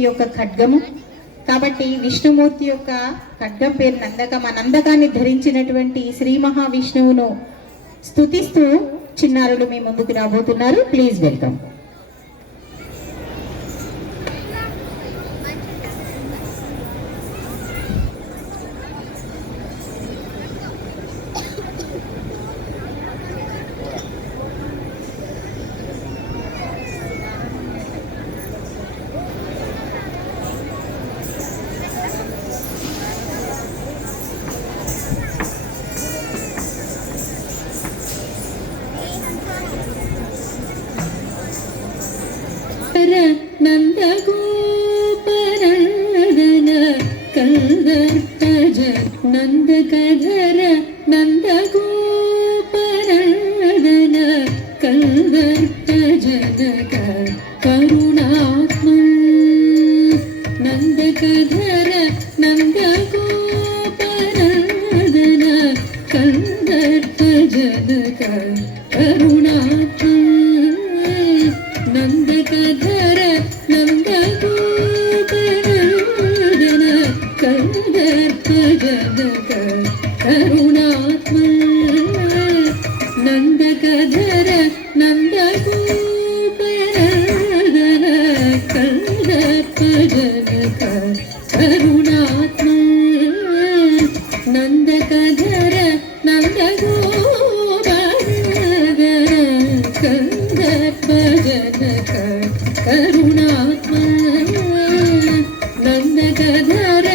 విష్ణుమూర్తి యొక్క ఖడ్గము. కాబట్టి విష్ణుమూర్తి యొక్క ఖడ్గం పేరు నందకం. ఆ నందకాన్ని ధరించినటువంటి శ్రీ మహావిష్ణువును స్తుతిస్తూ చిన్నారులు మీ ముందుకు రాబోతున్నారు. Please welcome. नंदगोपनंदन कंदर्पज नंदकधर नंदगोपनंदन कंदर्पजनक करुणात्मन् नंदकधर नंदगोपनंदन कंदर्पजनक करुणात्मन् नंदकधर नंदगोपनंदन कंदर्पजनक करुणात्मन् नंदकधर नंदगोपनंदन कंदर्पजनक करुणात्मन् नंदकधर नंदगोपनंदन कंदर्पजनक करुणात्मन् नंदकधर नंदगोपनंदन कंदर्पजनक करुणात्मन् नंदकधर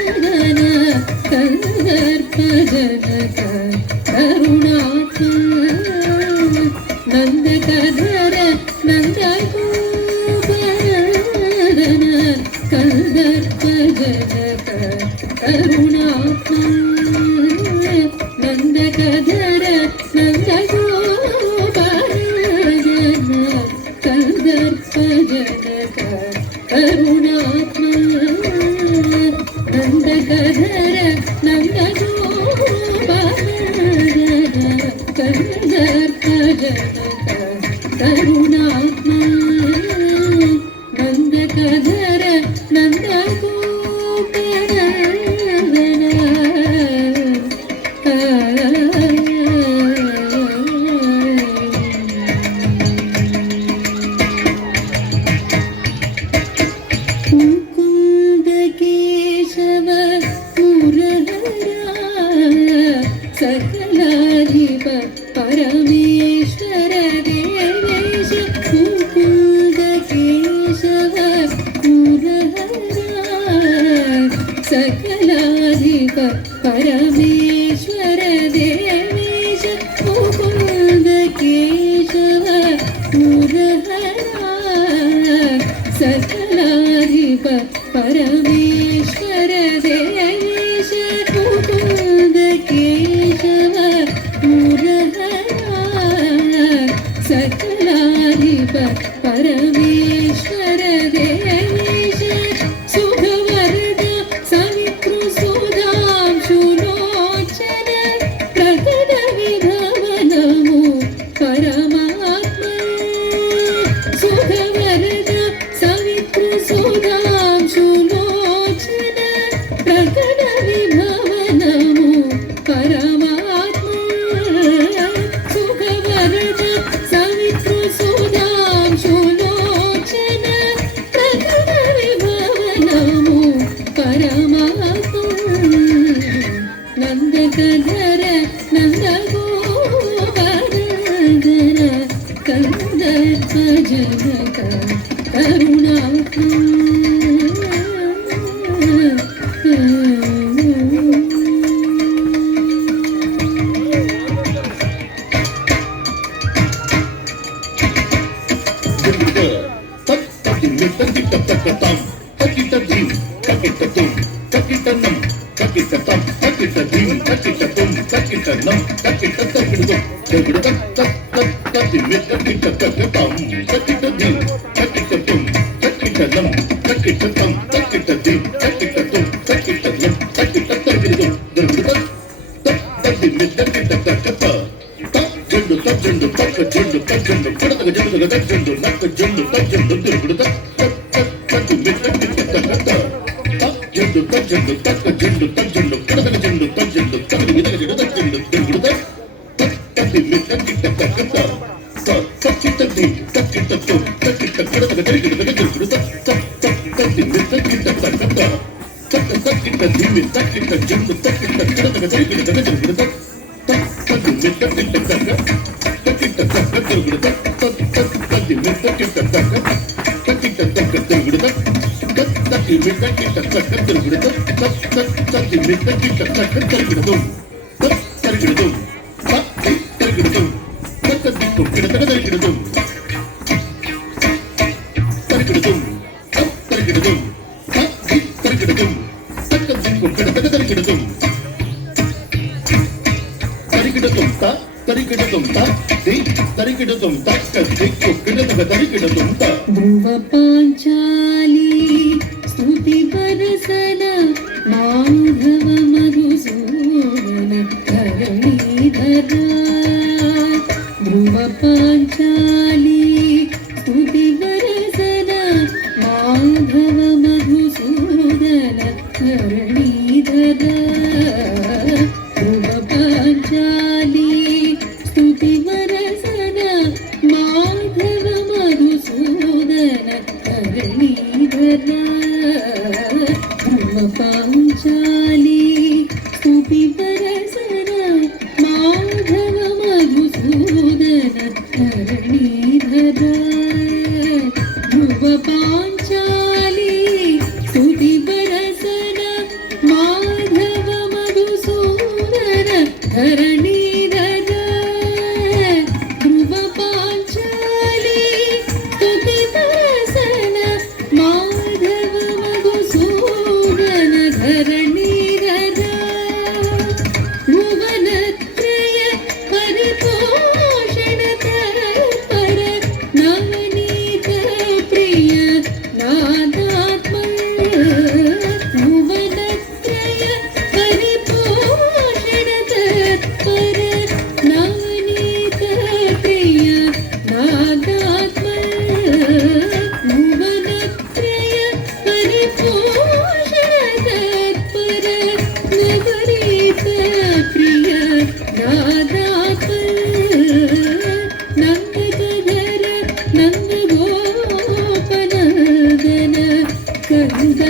नंदगोपनंदन कंदर्पजनक करुणात्मन् नंदकधर नंदगोपनंदन कंदर्पजनक करुणात्मन् नंदकधर नंदगोपनंदन कंदर्पजनक करुणात्मन् नंदकधर मुकुंद केशव मुरहरा सकलाधिप परमेश्वर देवेश मुकुंद केशव मुरहरा सकलाधिप परमेश्वर देवेश मुकुंद केशव मुरहरा सकलाधिप परमेश्वर देवेश मुकुंद केशव मुरहरा सकलाधिप परमेश्वर देवेश सुखवरद सवितृसुधांशुलोचन प्रकट विभवनमु परमात्मा सुखवरद सवितृसुधांशुलोचन प्रकट विभवनमु परमात्मा सुखवरद सवितृसुधांशुलोचन प्रकट विभवनमु परमात्मा नंदकधर नंदगोपनंदन कंदर्पजनक करुणात्मन् Jump, జండు నక్క జండు తజ్జండు తిరుగుడు జండు తజ్జండు తక్క జండు తజ్జండు కడగల జండు తజ్జండు తగలి విదగజడు తజ్జండు తిరుగుడు తత్తి మిట్ట కిట్ట తక్కత తత్తి తత్తి తక్కి తత్తు తక్కి తక్కడగ తిరుగుడు తిరుగుడు తత్తి మిట్ట కిట్ట తక్కత తక్కి తత్తి మిట్ట కిట్ట జండు తక్కి తక్కడగ తిరుగుడు తిరుగుడు తత్తి మిట్ట కిట్ట తక్క తక్కి తక్క తిరుగుడు తత్తి మిట్ట కిట్ట తక్క తక్కి తక్క తిరుగుడు తత్తి మిట్ట కిట్ట తక్క తిరుగుడు తత్తి మిట్ట కిట్ట తక్క తిరుగుడు తిరుగుడు తిరుగుడు తక్క దిక్కు కిడతగ తిరుగుడు తిరుగుడు తిరుగుడు తిరుగుడు తక్క దిక్కు కిడతగ తిరుగుడు తరికిడతం తక్క దిక్కు కిడతగ తరికిడతం ధ్రువ పాంచాలి స్తుతి వరసన మాధవ మధుసూదన ధరణీధర ధ్రువ పాంచాలి స్తుతి వరసన మాధవ మధుసూదన ధరణీధర ధ్రువ పాంచాలి స్తుతి వరసన మాధవ మధుసూదన ధరణీధర ధ్రువ పాంచాలి స్తుతి వరసన మాధవ మధుసూదన ధరణీధర ధ్రువ పాంచాలి స్తుతి వరసన మాధవ మధుసూదన ధరణీధర ధ్రువ పాంచాలి స్తుతి వరసన మాధవ మధుసూదన ధరణీధర భువనత్రయ పరిపోషణ తత్పర నవనీత ప్రియ నాదాత్మ భువనత్రయ పరిపోషణ తత్పర నవనీత ప్రియ నాదాత్మ భువనత్రయ పరిపోషణ తత్పర నవనీత ప్రియ నాదాత్మ నందధర నందగోపనందన కంద